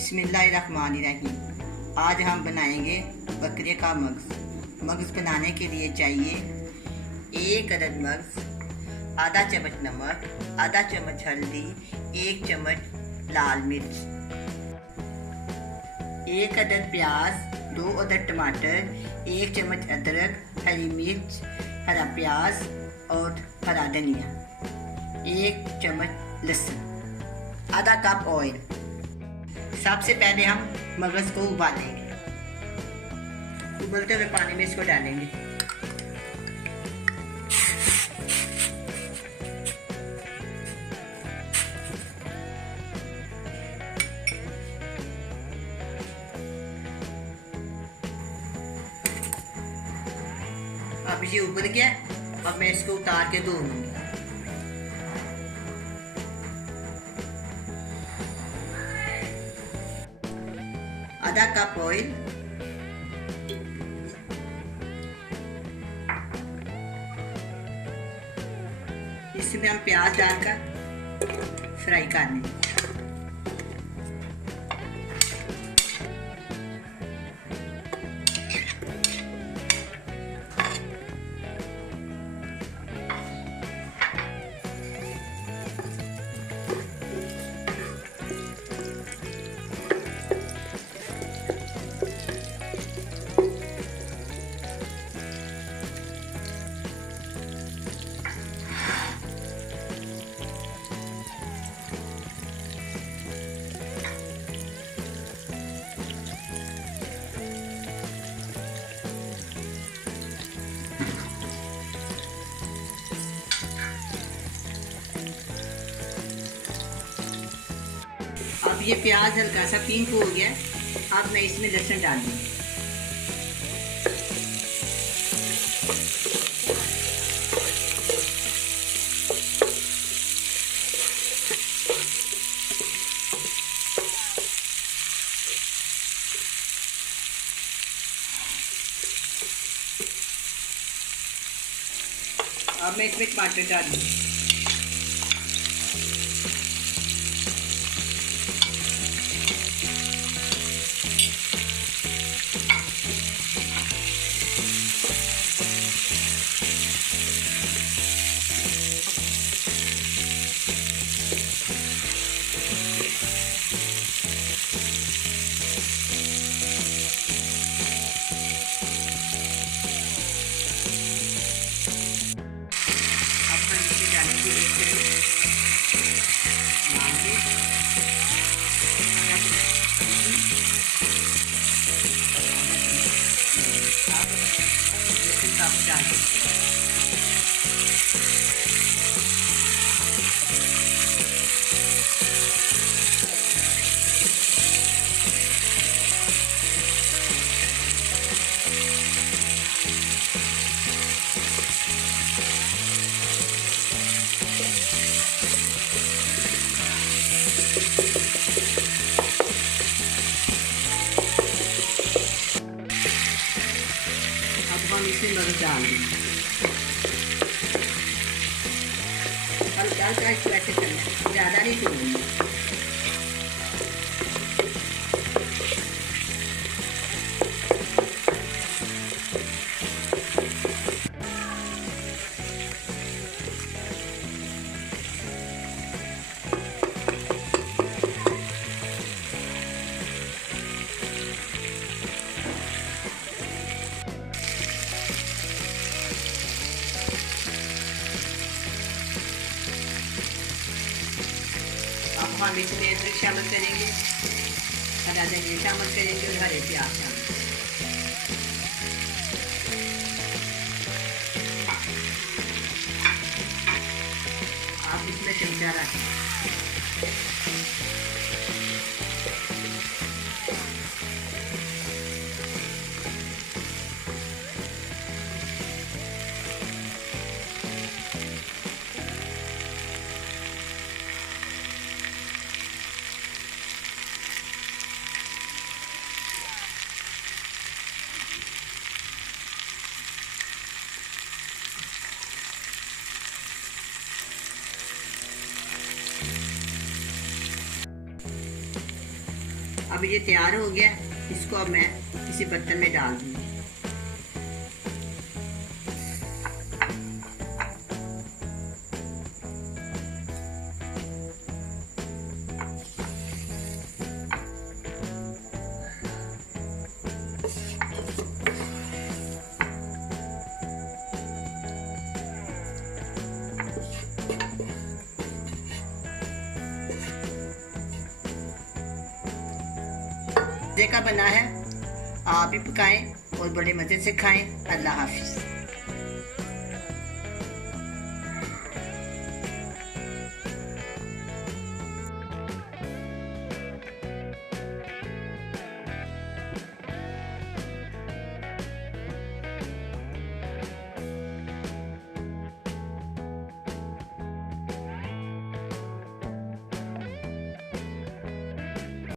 बिस्मिल्लाहिर्रहमानिर्रहीम। आज हम बनाएंगे बकरे का मगज़। मगज़ बनाने के लिए चाहिए 1 अदद मगज़, आधा चम्मच नमक, आधा चम्मच हल्दी, 1 चम्मच लाल मिर्च, 1 अदद प्याज, 2 अदद टमाटर, 1 चम्मच अदरक, हरी मिर्च, हरा प्याज और हरा धनिया, 1 चम्मच लहसुन, आधा कप ऑयल। सबसे पहले हम मगज़ को उबालेंगे। उबलते हुए पानी में इसको डालेंगे। अब ये उबल गया। अब मैं इसको उतार के धोऊंगी। आधा कप ऑयल, इसमें हम प्याज डालकर फ्राई कर लेंगे। अब ये प्याज हल्का सा पिंक हो गया। अब मैं इसमें लहसुन डाल दूँगी। अब मैं इसमें टमाटर डाल दूँगी। हम इसमें मगज़ डाल देंगे। हल्का हल्का इसको ऐसे करना, ज़्यादा नहीं छोड़ना। हम इसमें अदरक शामिल करेंगे, हरा धनिया शामिल करेंगे और हरे प्याज शामिल करेंगे। आप इसमें चमचा रखें। अब ये तैयार हो गया, इसको अब मैं किसी बर्तन में डाल दूँगी। मज़े का बना है, आप भी पकाएं और बड़े मज़े से खाएं। अल्लाह हाफिज़।